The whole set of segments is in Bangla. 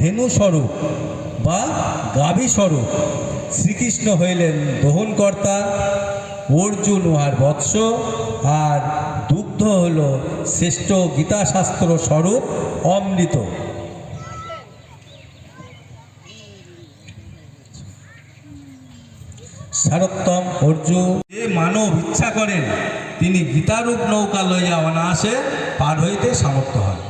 ধেনু স্বরূপ বা গাভী স্বরূপ। শ্রীকৃষ্ণ হইলেন দহনকর্তা, অর্জুন উহার বৎস, আর দুগ্ধ হল শ্রেষ্ঠ গীতাশাস্ত্র স্বরূপ অমৃত। সারোত্তম অর্জুন, যে মানব ইচ্ছা করেন তিনি গীতারূপ নৌকা লইয়া অনায়াসে পার হইতে সামর্থ্য হয়।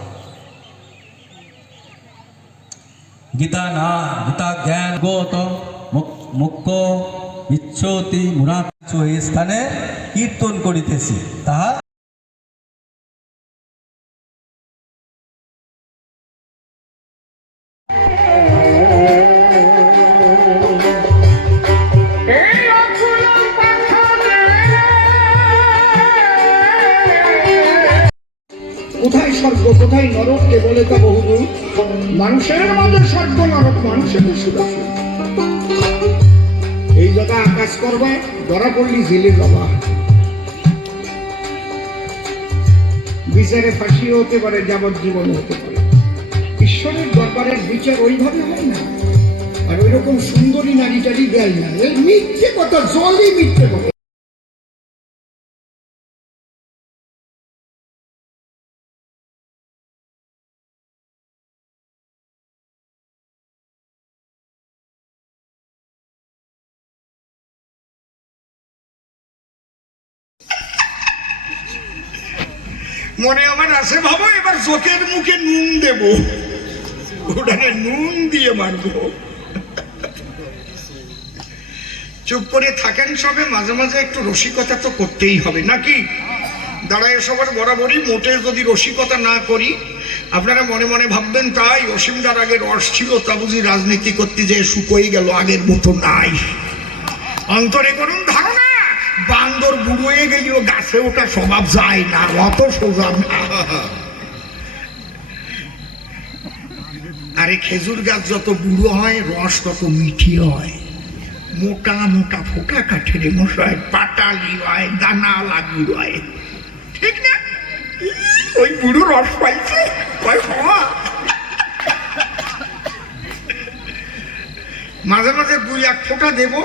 গীতা না গীতা জ্ঞান গত মুখ্য ইচ্ছতি মুরাচ্ছ এই স্থানে কীর্তন করিতেছি, তাহা কোথায় স্বর্গ কোথায় নরক কে বলে তা বহুদূর। মানুষের মাঝে স্বর্গ নরক, মানুষের সুরাসুর। এই জায়গা আকাশ করবে, ধরা পড়লি জেলে যাবা। বিচারে ফাঁসিও হতে পারে, যাবজ্জীবন হতে পারে। ঈশ্বরের দরবারের বিচার ওইভাবে হয় না, আর ওই রকম সুন্দরী নারী টারি দেয় না। এই মিথ্যে কথা, জলই মিথ্যে কথা। মনে আমার আছে ভাবো, এবার চোখের মুখে নুন দেব, ওটাকে নুন দিয়ে মারবো। চুপ করে থাকেন সবে, মাঝে মাঝে একটু রসিকতা তো করতেই হবে নাকি? দাঁড়ায় সবার বরাবরই মোটে যদি রসিকতা না করি, আপনারা মনে মনে ভাববেন তাই অসীমদার আগে রস ছিল, তা বুঝি রাজনীতি করতে যে শুকোই গেল, আগের মতো নাই। অন্তরে করুন ধারণা, বান্দর বুড়ো হয়ে গেলেও গাছে ওটা স্বভাব যায় না, অত সোজা না। আরে খেজুর গাছ যত বুড়ো হয় রস তত মিঠি হয়। মোটা মোটা ফোটা কাঠের মশায় পাটালি হয়, দানা লাগু হয়, ঠিক না? ওই বুড়ো রস পাইছে, মাঝে মাঝে দুই এক ফোঁটা দেবো,